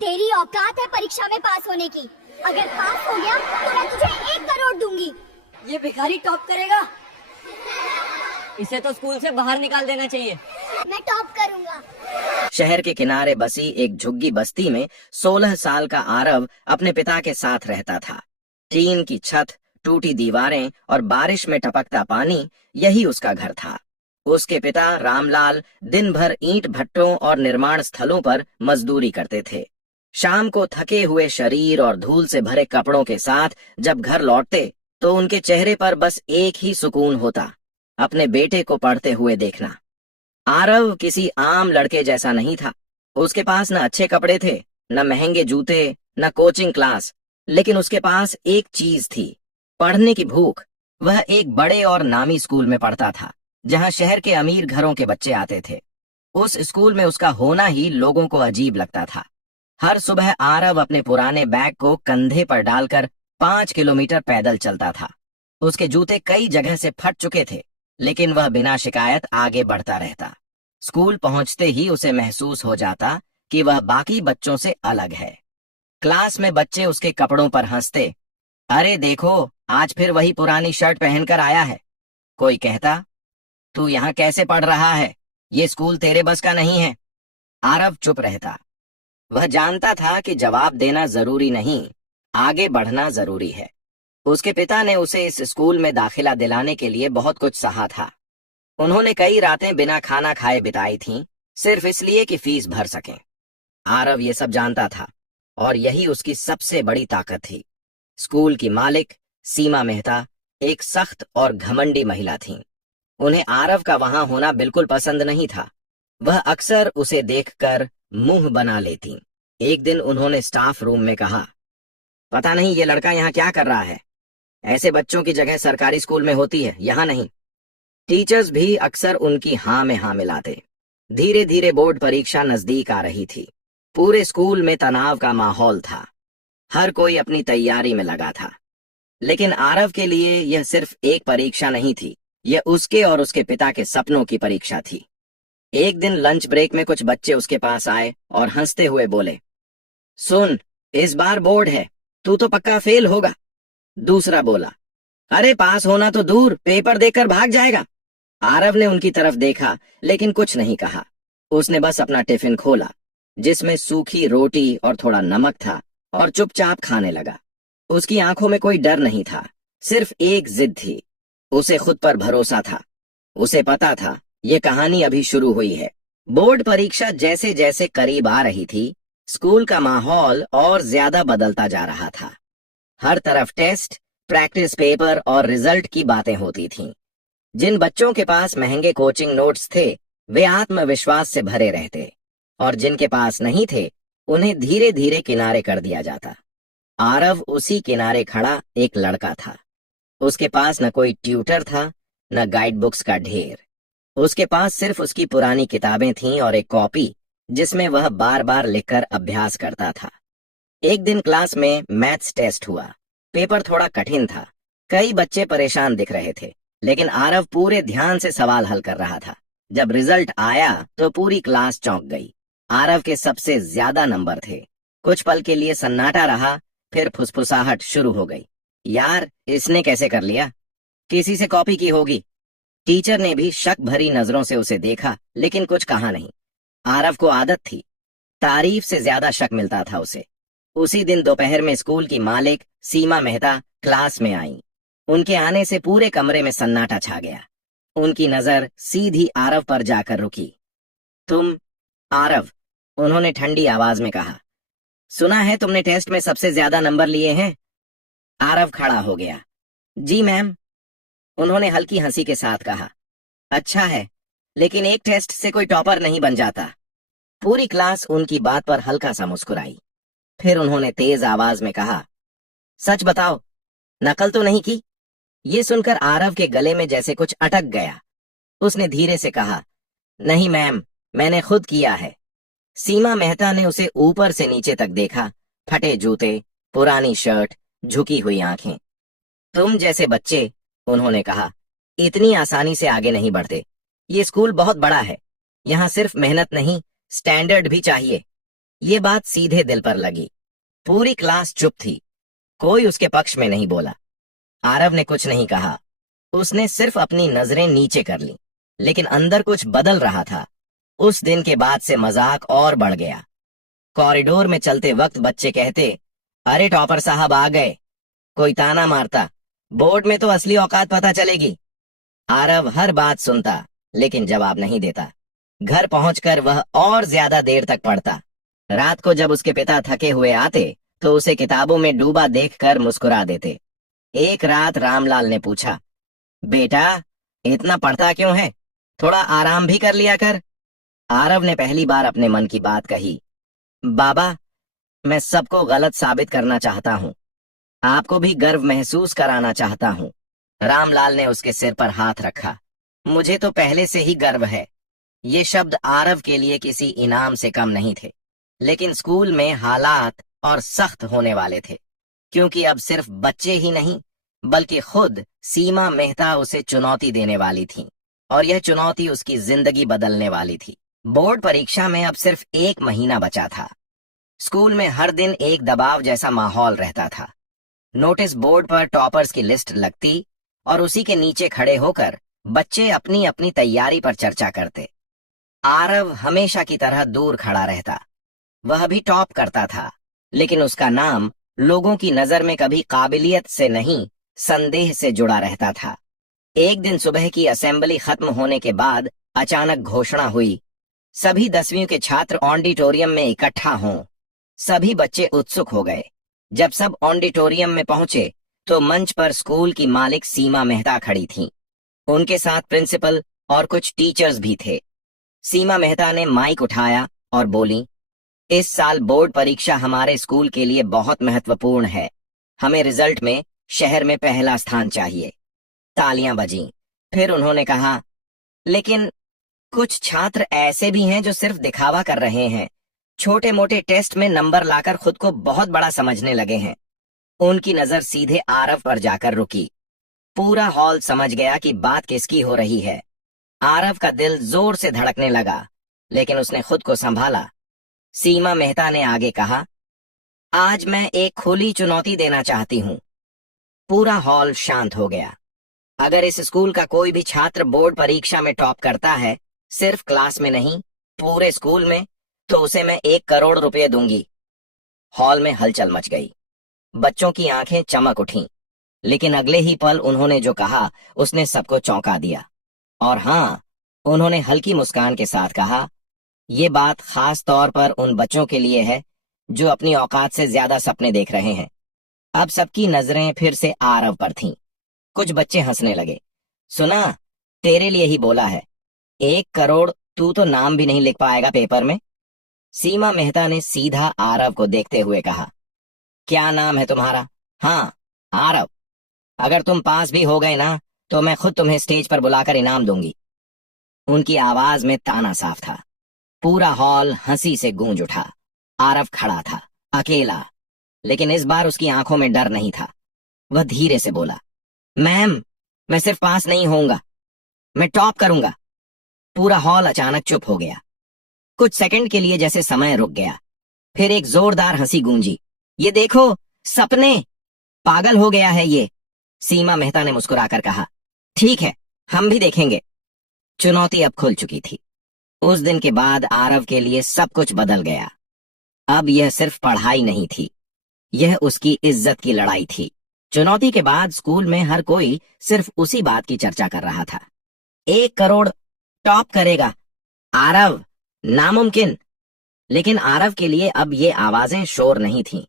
तेरी औकात है परीक्षा में पास होने की। अगर पास हो गया तो मैं तुझे 1 करोड़ दूंगी। ये भिखारी टॉप करेगा। इसे तो स्कूल से बाहर निकाल देना चाहिए। मैं टॉप करूंगा। शहर के किनारे बसी एक झुग्गी बस्ती में 16 साल का आरव अपने पिता के साथ रहता था। टीन की छत, टूटी दीवारें और बारिश में टपकता पानी, यही उसका घर था। उसके पिता रामलाल दिन भर ईंट भट्टों और निर्माण स्थलों पर मजदूरी करते थे। शाम को थके हुए शरीर और धूल से भरे कपड़ों के साथ जब घर लौटते तो उनके चेहरे पर बस एक ही सुकून होता, अपने बेटे को पढ़ते हुए देखना। आरव किसी आम लड़के जैसा नहीं था। उसके पास न अच्छे कपड़े थे, न महंगे जूते, न कोचिंग क्लास, लेकिन उसके पास एक चीज थी, पढ़ने की भूख। वह एक बड़े और नामी स्कूल में पढ़ता था, जहां शहर के अमीर घरों के बच्चे आते थे। उस स्कूल में उसका होना ही लोगों को अजीब लगता था। हर सुबह आरव अपने पुराने बैग को कंधे पर डालकर 5 किलोमीटर पैदल चलता था। उसके जूते कई जगह से फट चुके थे, लेकिन वह बिना शिकायत आगे बढ़ता रहता। स्कूल पहुंचते ही उसे महसूस हो जाता कि वह बाकी बच्चों से अलग है। क्लास में बच्चे उसके कपड़ों पर हंसते, अरे देखो, आज फिर वही पुरानी शर्ट पहनकर आया है। कोई कहता, तू यहाँ कैसे पढ़ रहा है, ये स्कूल तेरे बस का नहीं है। आरव चुप रहता। वह जानता था कि जवाब देना जरूरी नहीं, आगे बढ़ना जरूरी है। उसके पिता ने उसे इस स्कूल में दाखिला दिलाने के लिए बहुत कुछ सहा था। उन्होंने कई रातें बिना खाना खाए बिताई थीं, सिर्फ इसलिए कि फीस भर सकें। आरव ये सब जानता था, और यही उसकी सबसे बड़ी ताकत थी। स्कूल की मालिक सीमा मेहता एक सख्त और घमंडी महिला थीं। उन्हें आरव का वहां होना बिल्कुल पसंद नहीं था। वह अक्सर उसे देखकर मुंह बना लेती। एक दिन उन्होंने स्टाफ रूम में कहा, पता नहीं ये लड़का यहाँ क्या कर रहा है। ऐसे बच्चों की जगह सरकारी स्कूल में होती है, यहाँ नहीं। टीचर्स भी अक्सर उनकी हाँ में हाँ मिलाते। धीरे धीरे बोर्ड परीक्षा नजदीक आ रही थी। पूरे स्कूल में तनाव का माहौल था। हर कोई अपनी तैयारी में लगा था। लेकिन आरव के लिए यह सिर्फ एक परीक्षा नहीं थी, यह उसके और उसके पिता के सपनों की परीक्षा थी। एक दिन लंच ब्रेक में कुछ बच्चे उसके पास आए और हंसते हुए बोले, सुन, इस बार बोर्ड है, तू तो पक्का फेल होगा। दूसरा बोला, अरे पास होना तो दूर, पेपर देखकर भाग जाएगा। आरव ने उनकी तरफ देखा, लेकिन कुछ नहीं कहा। उसने बस अपना टिफिन खोला, जिसमें सूखी रोटी और थोड़ा नमक था, और चुपचाप खाने लगा। उसकी आंखों में कोई डर नहीं था, सिर्फ एक जिद थी। उसे खुद पर भरोसा था। उसे पता था ये कहानी अभी शुरू हुई है। बोर्ड परीक्षा जैसे जैसे करीब आ रही थी, स्कूल का माहौल और ज्यादा बदलता जा रहा था। हर तरफ टेस्ट, प्रैक्टिस पेपर और रिजल्ट की बातें होती थीं। जिन बच्चों के पास महंगे कोचिंग नोट्स थे, वे आत्मविश्वास से भरे रहते, और जिनके पास नहीं थे, उन्हें धीरे धीरे किनारे कर दिया जाता। आरव उसी किनारे खड़ा एक लड़का था। उसके पास न कोई ट्यूटर था, न गाइड बुक्स का ढेर। उसके पास सिर्फ उसकी पुरानी किताबें थीं और एक कॉपी, जिसमें वह बार बार लिखकर अभ्यास करता था। एक दिन क्लास में मैथ्स टेस्ट हुआ। पेपर थोड़ा कठिन था। कई बच्चे परेशान दिख रहे थे, लेकिन आरव पूरे ध्यान से सवाल हल कर रहा था। जब रिजल्ट आया तो पूरी क्लास चौंक गई। आरव के सबसे ज्यादा नंबर थे। कुछ पल के लिए सन्नाटा रहा, फिर फुसफुसाहट शुरू हो गई। यार, इसने कैसे कर लिया? किसी से कॉपी की होगी। टीचर ने भी शक भरी नजरों से उसे देखा, लेकिन कुछ कहा नहीं। आरव को आदत थी, तारीफ से ज्यादा शक मिलता था उसे। उसी दिन दोपहर में स्कूल की मालिक सीमा मेहता क्लास में आई। उनके आने से पूरे कमरे में सन्नाटा छा गया। उनकी नजर सीधी आरव पर जाकर रुकी। तुम आरव, उन्होंने ठंडी आवाज में कहा, सुना है तुमने टेस्ट में सबसे ज्यादा नंबर लिए हैं। आरव खड़ा हो गया। जी मैम, उन्होंने हल्की हंसी के साथ कहा। अच्छा है, लेकिन एक टेस्ट से कोई टॉपर नहीं बन जाता। पूरी क्लास उनकी बात पर हल्का सा मुस्कुराई। फिर उन्होंने तेज आवाज में कहा, सच बताओ, नकल तो नहीं की? ये सुनकर आरव के गले में जैसे कुछ अटक गया। उसने धीरे से कहा, नहीं मैम, मैंने खुद किया है। सीमा मेहता ने उसे ऊपर से नीचे तक देखा। फटे जूते, पुरानी शर्ट, झुकी हुई आंखें। तुम जैसे बच्चे, उन्होंने कहा, इतनी आसानी से आगे नहीं बढ़ते। ये स्कूल बहुत बड़ा है, यहाँ सिर्फ मेहनत नहीं, स्टैंडर्ड भी चाहिए। ये बात सीधे दिल पर लगी। पूरी क्लास चुप थी, कोई उसके पक्ष में नहीं बोला। आरव ने कुछ नहीं कहा, उसने सिर्फ अपनी नजरें नीचे कर ली, लेकिन अंदर कुछ बदल रहा था। उस दिन के बाद से मजाक और बढ़ गया। कॉरिडोर में चलते वक्त बच्चे कहते, अरे टॉपर साहब आ गए। कोई ताना मारता, बोर्ड में तो असली औकात पता चलेगी। आरव हर बात सुनता, लेकिन जवाब नहीं देता। घर पहुंचकर वह और ज्यादा देर तक पढ़ता। रात को जब उसके पिता थके हुए आते, तो उसे किताबों में डूबा देखकर मुस्कुरा देते। एक रात रामलाल ने पूछा, बेटा इतना पढ़ता क्यों है? थोड़ा आराम भी कर लिया कर। आरव ने पहली बार अपने मन की बात कही, बाबा मैं सबको गलत साबित करना चाहता हूँ, आपको भी गर्व महसूस कराना चाहता हूँ। रामलाल ने उसके सिर पर हाथ रखा। मुझे तो पहले से ही गर्व है। ये शब्द आरव के लिए किसी इनाम से कम नहीं थे, लेकिन स्कूल में हालात और सख्त होने वाले थे, क्योंकि अब सिर्फ बच्चे ही नहीं बल्कि खुद सीमा मेहता उसे चुनौती देने वाली थी, और यह चुनौती उसकी जिंदगी बदलने वाली थी। बोर्ड परीक्षा में अब सिर्फ 1 महीना बचा था। स्कूल में हर दिन एक दबाव जैसा माहौल रहता था। नोटिस बोर्ड पर टॉपर्स की लिस्ट लगती और उसी के नीचे खड़े होकर बच्चे अपनी अपनी तैयारी पर चर्चा करते। आरव हमेशा की तरह दूर खड़ा रहता। वह भी टॉप करता था, लेकिन उसका नाम लोगों की नजर में कभी काबिलियत से नहीं, संदेह से जुड़ा रहता था। एक दिन सुबह की असेंबली खत्म होने के बाद अचानक घोषणा हुई, सभी 10वीं के छात्र ऑडिटोरियम में इकट्ठा हों। सभी बच्चे उत्सुक हो गए। जब सब ऑडिटोरियम में पहुंचे, तो मंच पर स्कूल की मालिक सीमा मेहता खड़ी थीं। उनके साथ प्रिंसिपल और कुछ टीचर्स भी थे। सीमा मेहता ने माइक उठाया और बोली, इस साल बोर्ड परीक्षा हमारे स्कूल के लिए बहुत महत्वपूर्ण है। हमें रिजल्ट में शहर में पहला स्थान चाहिए। तालियां बजीं। फिर उन्होंने कहा, लेकिन कुछ छात्र ऐसे भी हैं जो सिर्फ दिखावा कर रहे हैं, छोटे मोटे टेस्ट में नंबर लाकर खुद को बहुत बड़ा समझने लगे हैं। उनकी नजर सीधे आरव पर जाकर रुकी। पूरा हॉल समझ गया कि बात किसकी हो रही है। आरव का दिल जोर से धड़कने लगा, लेकिन उसने खुद को संभाला। सीमा मेहता ने आगे कहा, आज मैं एक खुली चुनौती देना चाहती हूँ। पूरा हॉल शांत हो गया। अगर इस स्कूल का कोई भी छात्र बोर्ड परीक्षा में टॉप करता है, सिर्फ क्लास में नहीं पूरे स्कूल में, तो उसे मैं 1 करोड़ रुपए दूंगी। हॉल में हलचल मच गई। बच्चों की आंखें चमक उठीं, लेकिन अगले ही पल उन्होंने जो कहा उसने सबको चौंका दिया। और हाँ, उन्होंने हल्की मुस्कान के साथ कहा, ये बात खास तौर पर उन बच्चों के लिए है जो अपनी औकात से ज्यादा सपने देख रहे हैं। अब सबकी नजरें फिर से आरव पर थीं। कुछ बच्चे हंसने लगे। सुना, तेरे लिए ही बोला है, 1 करोड़ तू तो नाम भी नहीं लिख पाएगा पेपर में। सीमा मेहता ने सीधा आरव को देखते हुए कहा, क्या नाम है तुम्हारा? हाँ, आरव। अगर तुम पास भी हो गए ना, तो मैं खुद तुम्हें स्टेज पर बुलाकर इनाम दूंगी। उनकी आवाज में ताना साफ था। पूरा हॉल हंसी से गूंज उठा। आरव खड़ा था, अकेला, लेकिन इस बार उसकी आंखों में डर नहीं था। वह धीरे से बोला, मैम, मैं सिर्फ पास नहीं होऊंगा, मैं टॉप करूंगा। पूरा हॉल अचानक चुप हो गया। कुछ सेकंड के लिए जैसे समय रुक गया। फिर एक जोरदार हंसी गूंजी। ये देखो, सपने, पागल हो गया है ये। सीमा मेहता ने मुस्कुराकर कहा, ठीक है, हम भी देखेंगे। चुनौती अब खुल चुकी थी। उस दिन के बाद आरव के लिए सब कुछ बदल गया। अब यह सिर्फ पढ़ाई नहीं थी, यह उसकी इज्जत की लड़ाई थी। चुनौती के बाद स्कूल में हर कोई सिर्फ उसी बात की चर्चा कर रहा था। 1 करोड़, टॉप करेगा आरव, नामुमकिन। लेकिन आरव के लिए अब ये आवाजें शोर नहीं थीं,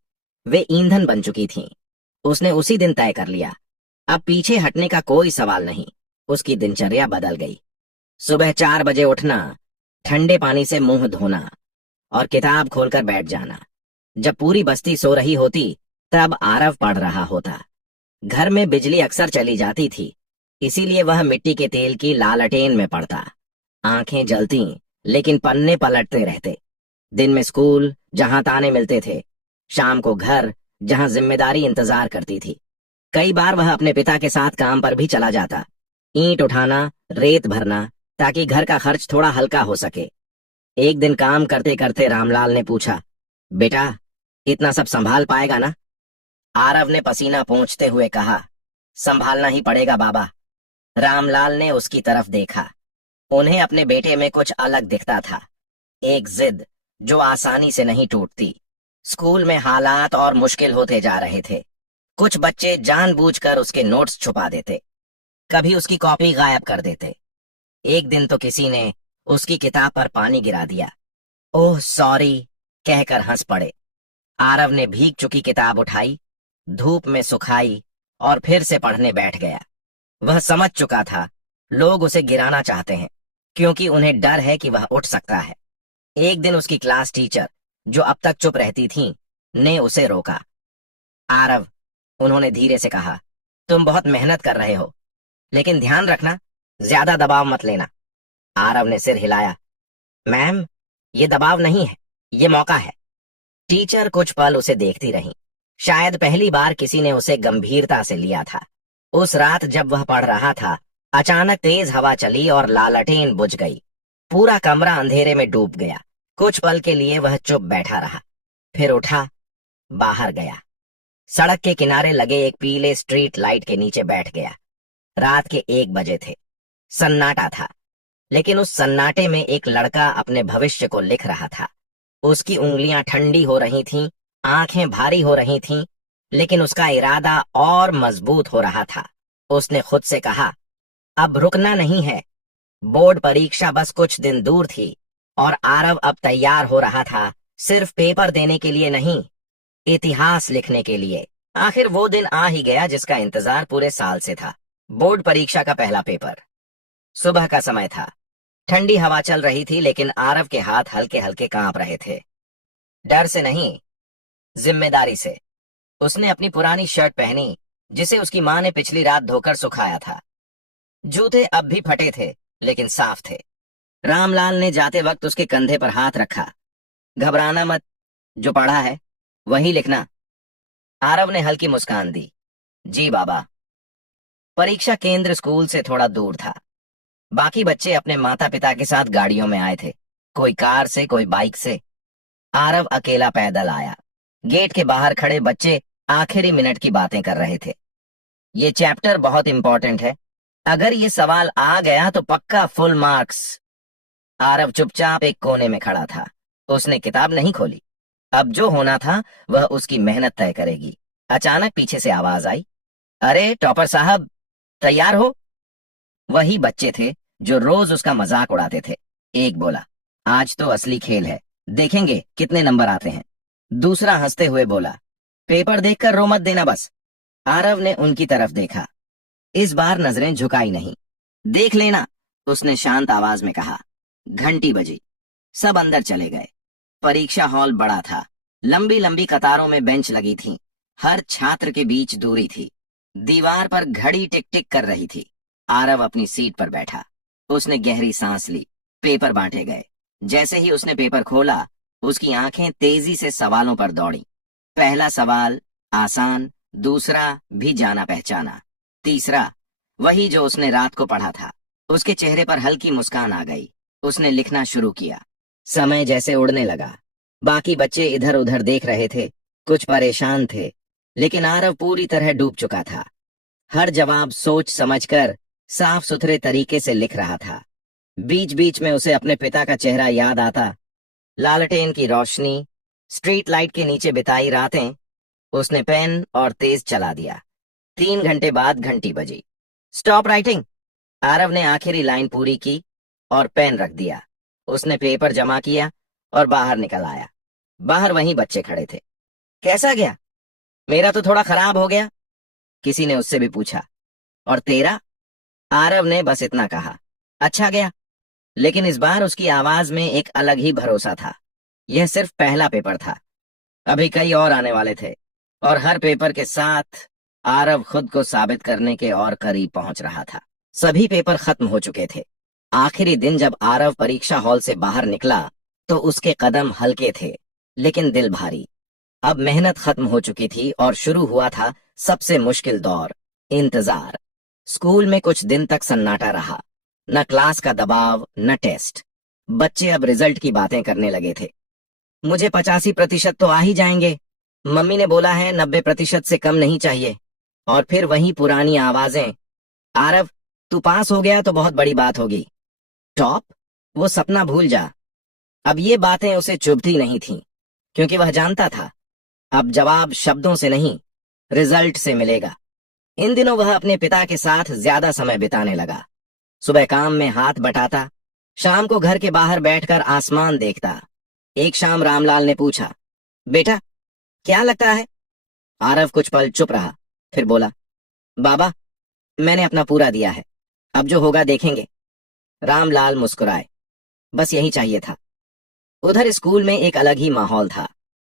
वे ईंधन बन चुकी थीं। उसने उसी दिन तय कर लिया, अब पीछे हटने का कोई सवाल नहीं। उसकी दिनचर्या बदल गई। सुबह 4 बजे उठना, ठंडे पानी से मुंह धोना और किताब खोलकर बैठ जाना। जब पूरी बस्ती सो रही होती, तब आरव पढ़ रहा होता। घर में बिजली अक्सर चली जाती थी, इसीलिए वह मिट्टी के तेल की लालटेन में पढ़ता। आंखें जलती, लेकिन पन्ने पलटते रहते। दिन में स्कूल, जहां ताने मिलते थे। शाम को घर, जहां जिम्मेदारी इंतजार करती थी। कई बार वह अपने पिता के साथ काम पर भी चला जाता, ईंट उठाना, रेत भरना, ताकि घर का खर्च थोड़ा हल्का हो सके। एक दिन काम करते करते रामलाल ने पूछा, बेटा, इतना सब संभाल पाएगा ना? आरव ने पसीना पोंछते हुए कहा। संभालना ही पड़ेगा बाबा। रामलाल ने उसकी तरफ देखा। उन्हें अपने बेटे में कुछ अलग दिखता था, एक जिद जो आसानी से नहीं टूटती। स्कूल में हालात और मुश्किल होते जा रहे थे। कुछ बच्चे जानबूझकर उसके नोट्स छुपा देते, कभी उसकी कॉपी गायब कर देते। एक दिन तो किसी ने उसकी किताब पर पानी गिरा दिया। ओह सॉरी कहकर हंस पड़े। आरव ने भीग चुकी किताब उठाई, धूप में सुखाई और फिर से पढ़ने बैठ गया। वह समझ चुका था लोग उसे गिराना चाहते हैं, क्योंकि उन्हें डर है कि वह उठ सकता है। एक दिन उसकी क्लास टीचर, जो अब तक चुप रहती थीं, ने उसे रोका। आरव, उन्होंने धीरे से कहा, तुम बहुत मेहनत कर रहे हो, लेकिन ध्यान रखना, ज्यादा दबाव मत लेना। आरव ने सिर हिलाया। मैम, ये दबाव नहीं है, ये मौका है। टीचर कुछ पल उसे देखती रहीं। शायद पहली बार किसी ने उसे गंभीरता से लिया था। उस रात जब वह पढ़ रहा था, अचानक तेज हवा चली और लालटेन बुझ गई। पूरा कमरा अंधेरे में डूब गया। कुछ पल के लिए वह चुप बैठा रहा, फिर उठा, बाहर गया। सड़क के किनारे लगे एक पीले स्ट्रीट लाइट के नीचे बैठ गया। रात के 1 बजे थे। सन्नाटा था, लेकिन उस सन्नाटे में एक लड़का अपने भविष्य को लिख रहा था। उसकी उंगलियां ठंडी हो रही थीं, आंखें भारी हो रही थीं, लेकिन उसका इरादा और मजबूत हो रहा था। उसने खुद से कहा, अब रुकना नहीं है। बोर्ड परीक्षा बस कुछ दिन दूर थी और आरव अब तैयार हो रहा था, सिर्फ पेपर देने के लिए नहीं, इतिहास लिखने के लिए। आखिर वो दिन आ ही गया जिसका इंतजार पूरे साल से था। बोर्ड परीक्षा का पहला पेपर। सुबह का समय था। ठंडी हवा चल रही थी, लेकिन आरव के हाथ हल्के हल्के कांप रहे थे। डर से नहीं, जिम्मेदारी से। उसने अपनी पुरानी शर्ट पहनी, जिसे उसकी मां ने पिछली रात धोकर सुखाया था। जूते अब भी फटे थे, लेकिन साफ थे। रामलाल ने जाते वक्त उसके कंधे पर हाथ रखा। घबराना मत, जो पढ़ा है वही लिखना। आरव ने हल्की मुस्कान दी। जी बाबा। परीक्षा केंद्र स्कूल से थोड़ा दूर था। बाकी बच्चे अपने माता पिता के साथ गाड़ियों में आए थे, कोई कार से, कोई बाइक से। आरव अकेला पैदल आया। गेट के बाहर खड़े बच्चे आखिरी मिनट की बातें कर रहे थे। ये चैप्टर बहुत इंपॉर्टेंट है, अगर ये सवाल आ गया तो पक्का फुल मार्क्स। आरव चुपचाप एक कोने में खड़ा था। उसने किताब नहीं खोली। अब जो होना था वह उसकी मेहनत तय करेगी। अचानक पीछे से आवाज आई, अरे टॉपर साहब, तैयार हो? वही बच्चे थे जो रोज उसका मजाक उड़ाते थे। एक बोला, आज तो असली खेल है, देखेंगे कितने नंबर आते हैं। दूसरा हंसते हुए बोला, पेपर देखकर रो मत देना बस। आरव ने उनकी तरफ देखा। इस बार नजरें झुकाई नहीं। देख लेना, उसने शांत आवाज में कहा। घंटी बजी। सब अंदर चले गए। परीक्षा हॉल बड़ा था। लंबी लंबी कतारों में बेंच लगी थीं। हर छात्र के बीच दूरी थी। दीवार पर घड़ी टिक टिक कर रही थी। आरव अपनी सीट पर बैठा। उसने गहरी सांस ली। पेपर बांटे गए। जैसे ही उसने पेपर खोला, उसकी आंखें तेजी से सवालों पर दौड़ी। पहला सवाल आसान, दूसरा भी जाना पहचाना, तीसरा वही जो उसने रात को पढ़ा था। उसके चेहरे पर हल्की मुस्कान आ गई। उसने लिखना शुरू किया। समय जैसे उड़ने लगा। बाकी बच्चे इधर उधर देख रहे थे, कुछ परेशान थे, लेकिन आरव पूरी तरह डूब चुका था। हर जवाब सोच समझकर साफ सुथरे तरीके से लिख रहा था। बीच बीच में उसे अपने पिता का चेहरा याद आता, लालटेन की रोशनी, स्ट्रीट लाइट के नीचे बिताई रातें। उसने पेन और तेज चला दिया। 3 घंटे बाद घंटी बजी। Stop writing. आरव ने आखिरी लाइन पूरी की और पेन रख दिया। उसने पेपर जमा किया और बाहर निकल आया। बाहर वहीं बच्चे खड़े थे। कैसा गया? मेरा तो थोड़ा खराब हो गया, किसी ने उससे भी पूछा। और तेरा? आरव ने बस इतना कहा, अच्छा गया। लेकिन इस बार उसकी आवाज में एक अलग ही भरोसा था। यह सिर्फ पहला पेपर था, अभी कई और आने वाले थे, और हर पेपर के साथ आरव खुद को साबित करने के और करीब पहुंच रहा था। सभी पेपर खत्म हो चुके थे। आखिरी दिन जब आरव परीक्षा हॉल से बाहर निकला तो उसके कदम हल्के थे, लेकिन दिल भारी। अब मेहनत खत्म हो चुकी थी और शुरू हुआ था सबसे मुश्किल दौर, इंतजार। स्कूल में कुछ दिन तक सन्नाटा रहा। न क्लास का दबाव, न टेस्ट। बच्चे अब रिजल्ट की बातें करने लगे थे। मुझे 85% तो आ ही जाएंगे। मम्मी ने बोला है 90% से कम नहीं चाहिए। और फिर वही पुरानी आवाजें, आरव तू पास हो गया तो बहुत बड़ी बात होगी। टॉप? वो सपना भूल जा। अब ये बातें उसे चुभती नहीं थीं, क्योंकि वह जानता था अब जवाब शब्दों से नहीं, रिजल्ट से मिलेगा। इन दिनों वह अपने पिता के साथ ज्यादा समय बिताने लगा। सुबह काम में हाथ बटाता, शाम को घर के बाहर बैठकर आसमान देखता। एक शाम रामलाल ने पूछा, बेटा क्या लगता है? आरव कुछ पल चुप रहा, फिर बोला, बाबा मैंने अपना पूरा दिया है, अब जो होगा देखेंगे। रामलाल मुस्कुराए, बस यही चाहिए था। उधर स्कूल में एक अलग ही माहौल था।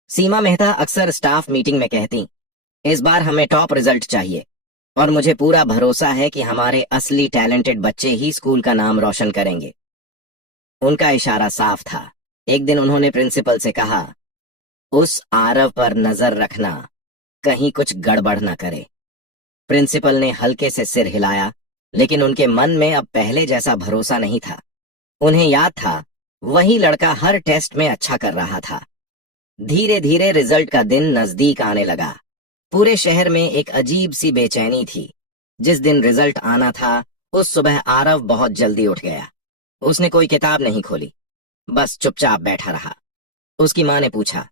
सीमा मेहता अक्सर स्टाफ मीटिंग में कहती, इस बार हमें टॉप रिजल्ट चाहिए और मुझे पूरा भरोसा है कि हमारे असली टैलेंटेड बच्चे ही स्कूल का नाम रोशन करेंगे। उनका इशारा साफ था। एक दिन उन्होंने प्रिंसिपल से कहा, उस आरव पर नजर रखना, कहीं कुछ गड़बड़ न करे। प्रिंसिपल ने हल्के से सिर हिलाया, लेकिन उनके मन में अब पहले जैसा भरोसा नहीं था। उन्हें याद था वही लड़का हर टेस्ट में अच्छा कर रहा था। धीरे धीरे रिजल्ट का दिन नजदीक आने लगा। पूरे शहर में एक अजीब सी बेचैनी थी। जिस दिन रिजल्ट आना था उस सुबह आरव बहुत जल्दी उठ गया। उसने कोई किताब नहीं खोली, बस चुपचाप बैठा रहा। उसकी माँ ने पूछा,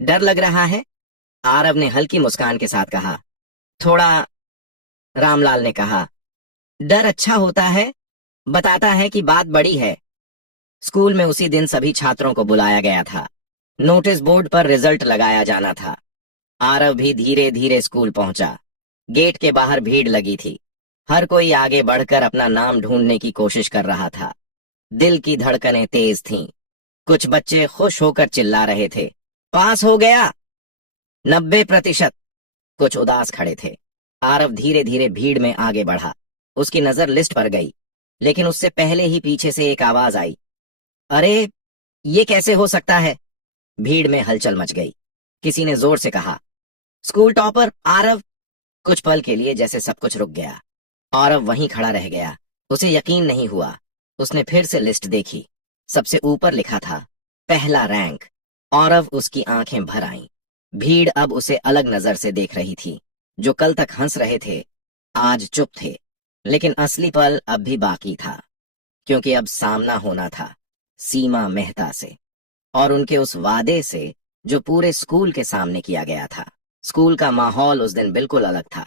डर लग रहा है? आरव ने हल्की मुस्कान के साथ कहा, थोड़ा। रामलाल ने कहा, डर अच्छा होता है, बताता है कि बात बड़ी है। स्कूल में उसी दिन सभी छात्रों को बुलाया गया था। नोटिस बोर्ड पर रिजल्ट लगाया जाना था। आरव भी धीरे धीरे स्कूल पहुंचा। गेट के बाहर भीड़ लगी थी। हर कोई आगे बढ़कर अपना नाम ढूंढने की कोशिश कर रहा था। दिल की धड़कनें तेज थीं। कुछ बच्चे खुश होकर चिल्ला रहे थे, पास हो गया 90%। कुछ उदास खड़े थे। आरव धीरे धीरे भीड़ में आगे बढ़ा। उसकी नजर लिस्ट पर गई, लेकिन उससे पहले ही पीछे से एक आवाज आई, अरे ये कैसे हो सकता है? भीड़ में हलचल मच गई। किसी ने जोर से कहा, स्कूल टॉपर आरव। कुछ पल के लिए जैसे सब कुछ रुक गया। आरव वहीं खड़ा रह गया। उसे यकीन नहीं हुआ। उसने फिर से लिस्ट देखी। सबसे ऊपर लिखा था पहला रैंक। आरव उसकी आंखें भर आईं। भीड़ अब उसे अलग नजर से देख रही थी। जो कल तक हंस रहे थे आज चुप थे। लेकिन असली पल अब भी बाकी था, क्योंकि अब सामना होना था सीमा मेहता से, और उनके उस वादे से जो पूरे स्कूल के सामने किया गया था। स्कूल का माहौल उस दिन बिल्कुल अलग था।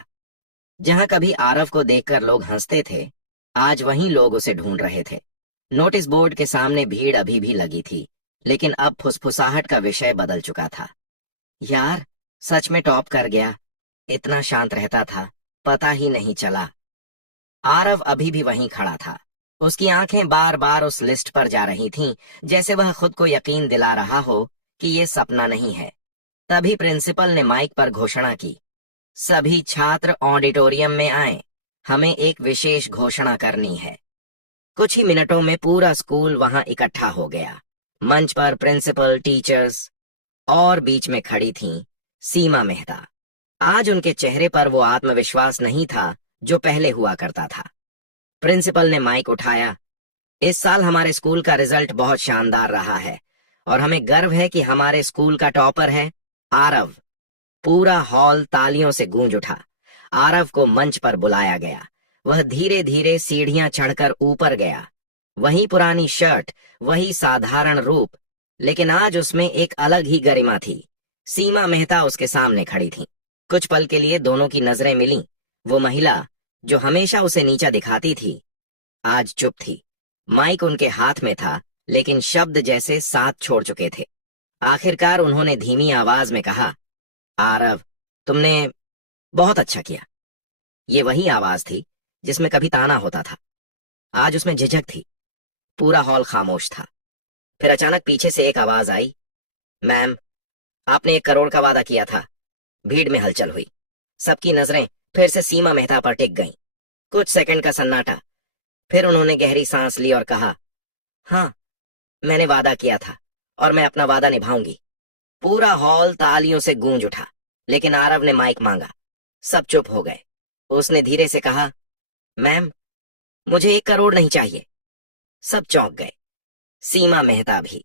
जहां कभी आरव को देखकर लोग हंसते थे, आज वहीं लोग उसे ढूंढ रहे थे। नोटिस बोर्ड के सामने भीड़ अभी भी लगी थी, लेकिन अब फुसफुसाहट का विषय बदल चुका था। यार सच में टॉप कर गया, इतना शांत रहता था, पता ही नहीं चला। आरव अभी भी वहीं खड़ा था। उसकी आंखें बार बार उस लिस्ट पर जा रही थीं, जैसे वह खुद को यकीन दिला रहा हो कि ये सपना नहीं है। तभी प्रिंसिपल ने माइक पर घोषणा की, सभी छात्र ऑडिटोरियम में आए, हमें एक विशेष घोषणा करनी है। कुछ ही मिनटों में पूरा स्कूल वहां इकट्ठा हो गया। मंच पर प्रिंसिपल, टीचर्स और बीच में खड़ी थीं सीमा मेहता। आज उनके चेहरे पर वो आत्मविश्वास नहीं था जो पहले हुआ करता था। प्रिंसिपल ने माइक उठाया, इस साल हमारे स्कूल का रिजल्ट बहुत शानदार रहा है और हमें गर्व है कि हमारे स्कूल का टॉपर है आरव। पूरा हॉल तालियों से गूंज उठा। आरव को मंच पर बुलाया गया। वह धीरे धीरे सीढ़ियां चढ़कर ऊपर गया। वही पुरानी शर्ट, वही साधारण रूप, लेकिन आज उसमें एक अलग ही गरिमा थी। सीमा मेहता उसके सामने खड़ी थी। कुछ पल के लिए दोनों की नजरें मिलीं। वो महिला जो हमेशा उसे नीचा दिखाती थी, आज चुप थी। माइक उनके हाथ में था, लेकिन शब्द जैसे साथ छोड़ चुके थे। आखिरकार उन्होंने धीमी आवाज में कहा, आरव तुमने बहुत अच्छा किया। ये वही आवाज थी जिसमें कभी ताना होता था। आज उसमें झिझक थी। पूरा हॉल खामोश था। फिर अचानक पीछे से एक आवाज आई, मैम आपने 1 करोड़ का वादा किया था। भीड़ में हलचल हुई। सबकी नजरें फिर से सीमा मेहता पर टिक गईं। कुछ सेकंड का सन्नाटा। फिर उन्होंने गहरी सांस ली और कहा, हाँ मैंने वादा किया था और मैं अपना वादा निभाऊंगी। पूरा हॉल तालियों से गूंज उठा, लेकिन आरव ने माइक मांगा। सब चुप हो गए। उसने धीरे से कहा, मैम मुझे 1 करोड़ नहीं चाहिए। सब चौंक गए, सीमा मेहता भी।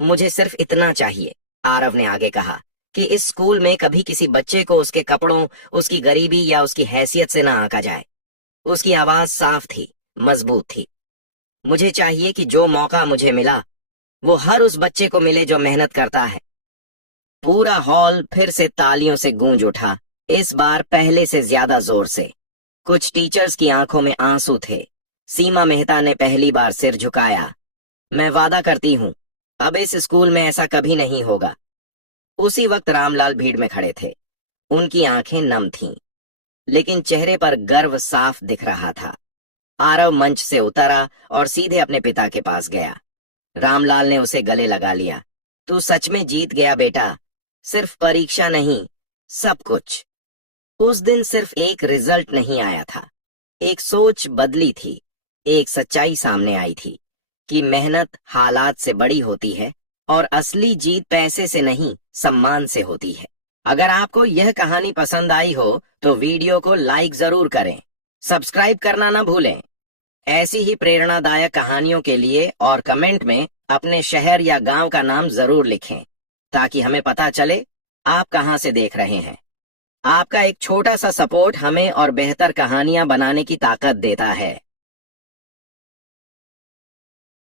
मुझे सिर्फ इतना चाहिए, आरव ने आगे कहा, कि इस स्कूल में कभी किसी बच्चे को उसके कपड़ों, उसकी गरीबी या उसकी हैसियत से ना आंका जाए। उसकी आवाज साफ थी, मजबूत थी। मुझे चाहिए कि जो मौका मुझे मिला वो हर उस बच्चे को मिले जो मेहनत करता है। पूरा हॉल फिर से तालियों से गूंज उठा, इस बार पहले से ज्यादा जोर से। कुछ टीचर्स की आंखों में आंसू थे। सीमा मेहता ने पहली बार सिर झुकाया। मैं वादा करती हूं, अब इस स्कूल में ऐसा कभी नहीं होगा। उसी वक्त रामलाल भीड़ में खड़े थे। उनकी आंखें नम थीं, लेकिन चेहरे पर गर्व साफ दिख रहा था। आरव मंच से उतरा और सीधे अपने पिता के पास गया। रामलाल ने उसे गले लगा लिया। तू सच में जीत गया बेटा, सिर्फ परीक्षा नहीं, सब कुछ। उस दिन सिर्फ एक रिजल्ट नहीं आया था, एक सोच बदली थी, एक सच्चाई सामने आई थी कि मेहनत हालात से बड़ी होती है और असली जीत पैसे से नहीं, सम्मान से होती है। अगर आपको यह कहानी पसंद आई हो तो वीडियो को लाइक जरूर करें, सब्सक्राइब करना ना भूलें। ऐसी ही प्रेरणादायक कहानियों के लिए और कमेंट में अपने शहर या गांव का नाम जरूर लिखें, ताकि हमें पता चले आप कहां से देख रहे हैं। आपका एक छोटा सा सपोर्ट हमें और बेहतर कहानियां बनाने की ताकत देता है।